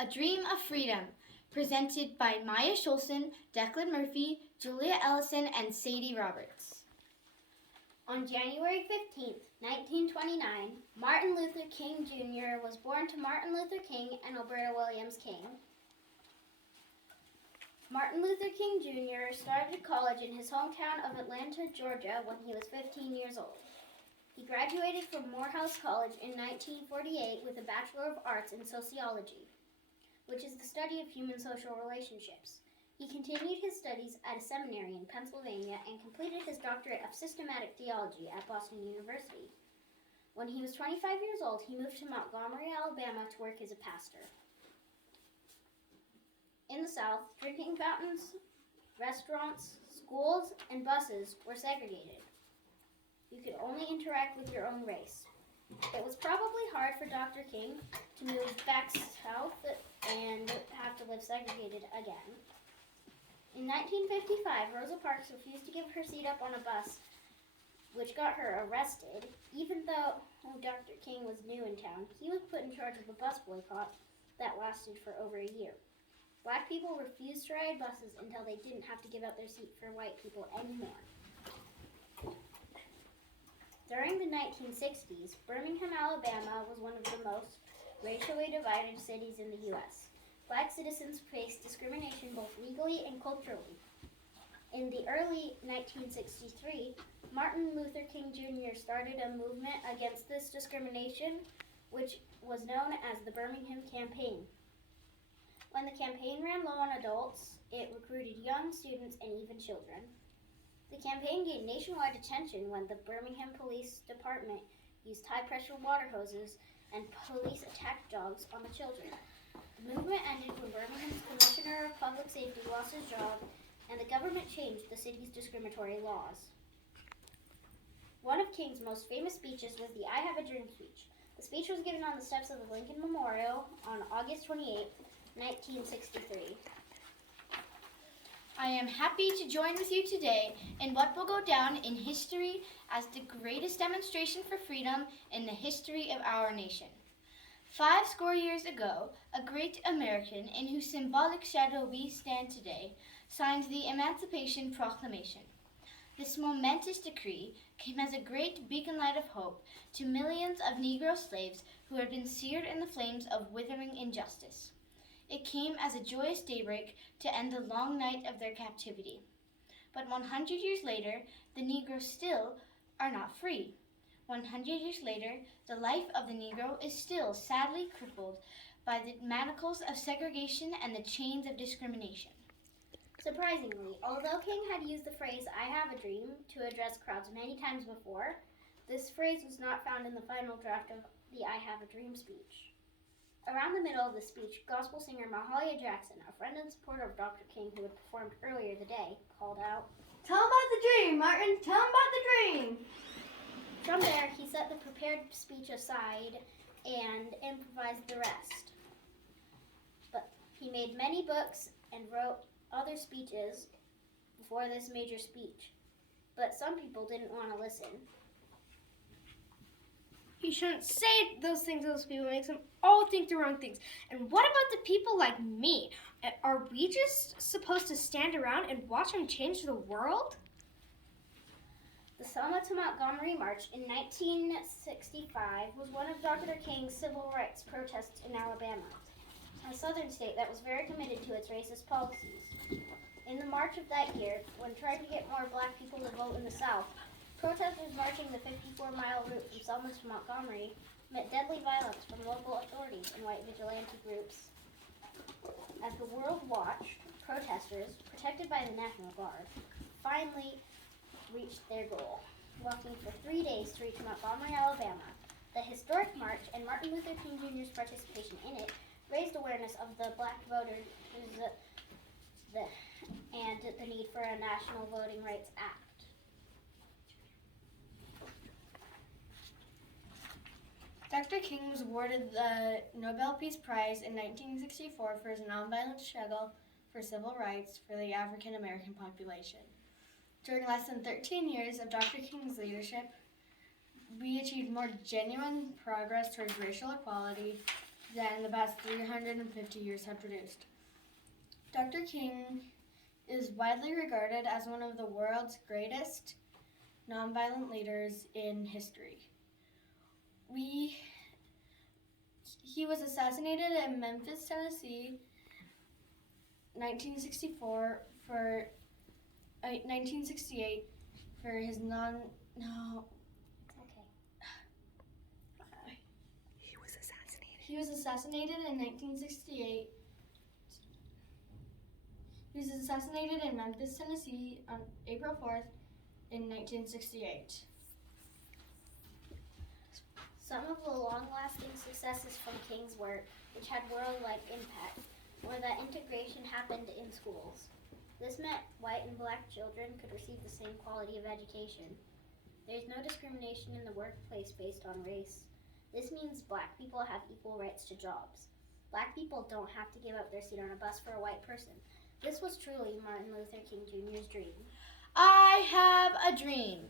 A Dream of Freedom, presented by Maya Schulson, Deklyn Murphy, Julia Ellison, and Sadie Roberts. On January 15, 1929, Martin Luther King Jr. was born to Martin Luther King and Alberta Williams King. Martin Luther King Jr. started college in his hometown of Atlanta, Georgia, when he was 15 years old. He graduated from Morehouse College in 1948 with a Bachelor of Arts in Sociology, which is the study of human social relationships. He continued his studies at a seminary in Pennsylvania and completed his doctorate of systematic theology at Boston University. When he was 25 years old, he moved to Montgomery, Alabama to work as a pastor. In the South, drinking fountains, restaurants, schools, and buses were segregated. You could only interact with your own race. It was probably hard for Dr. King to move back south and have to live segregated again. In 1955, Rosa Parks refused to give her seat up on a bus, which got her arrested. Even though Dr. King was new in town, he was put in charge of a bus boycott that lasted for over a year. Black people refused to ride buses until they didn't have to give up their seat for white people anymore. During the 1960s, Birmingham, Alabama was one of the most racially divided cities in the U.S. Black citizens faced discrimination both legally and culturally. In the early 1963, Martin Luther King Jr. started a movement against this discrimination, which was known as the Birmingham Campaign. When the campaign ran low on adults, it recruited young students and even children. The campaign gained nationwide attention when the Birmingham Police Department used high-pressure water hoses and police attack dogs on the children. The movement ended when Birmingham's Commissioner of Public Safety lost his job and the government changed the city's discriminatory laws. One of King's most famous speeches was the I Have a Dream speech. The speech was given on the steps of the Lincoln Memorial on August 28, 1963. I am happy to join with you today in what will go down in history as the greatest demonstration for freedom in the history of our nation. 50 years ago, a great American, in whose symbolic shadow we stand today, signed the Emancipation Proclamation. This momentous decree came as a great beacon light of hope to millions of Negro slaves who had been seared in the flames of withering injustice. It came as a joyous daybreak to end the long night of their captivity. But 100 years later, the Negroes still are not free. 100 years later, the life of the Negro is still sadly crippled by the manacles of segregation and the chains of discrimination. Surprisingly, although King had used the phrase, I have a dream, to address crowds many times before, this phrase was not found in the final draft of the I Have a Dream speech. Around the middle of the speech, gospel singer Mahalia Jackson, a friend and supporter of Dr. King who had performed earlier the day, called out, "Tell him about the dream, Martin! Tell him about the dream!" From there, he set the prepared speech aside and improvised the rest. But he made many books and wrote other speeches before this major speech. But some people didn't want to listen. You shouldn't say those things to those people. It makes them all think the wrong things. And what about the people like me? Are we just supposed to stand around and watch him change the world? The Selma to Montgomery March in 1965 was one of Dr. King's civil rights protests in Alabama, a southern state that was very committed to its racist policies. In the March of that year, when trying to get more black people to vote in the South, protesters marching the 54-mile route from Selma to Montgomery met deadly violence from local authorities and white vigilante groups. As the world watched, protesters, protected by the National Guard, finally reached their goal, walking for 3 days to reach Montgomery, Alabama. The historic march and Martin Luther King Jr.'s participation in it raised awareness of the black voters and the need for a national voting rights act. Dr. King was awarded the Nobel Peace Prize in 1964 for his nonviolent struggle for civil rights for the African American population. During less than 13 years of Dr. King's leadership, we achieved more genuine progress towards racial equality, that in the past 350 years have produced. Dr. King is widely regarded as one of the world's greatest nonviolent leaders in history. He was assassinated in Memphis, Tennessee, 1968 for his He was assassinated in 1968. He was assassinated in Memphis, Tennessee on April 4th in 1968. Some of the long-lasting successes from King's work, which had worldwide impact, were that integration happened in schools. This meant white and black children could receive the same quality of education. There is no discrimination in the workplace based on race. This means black people have equal rights to jobs. Black people don't have to give up their seat on a bus for a white person. This was truly Martin Luther King Jr.'s dream. I have a dream.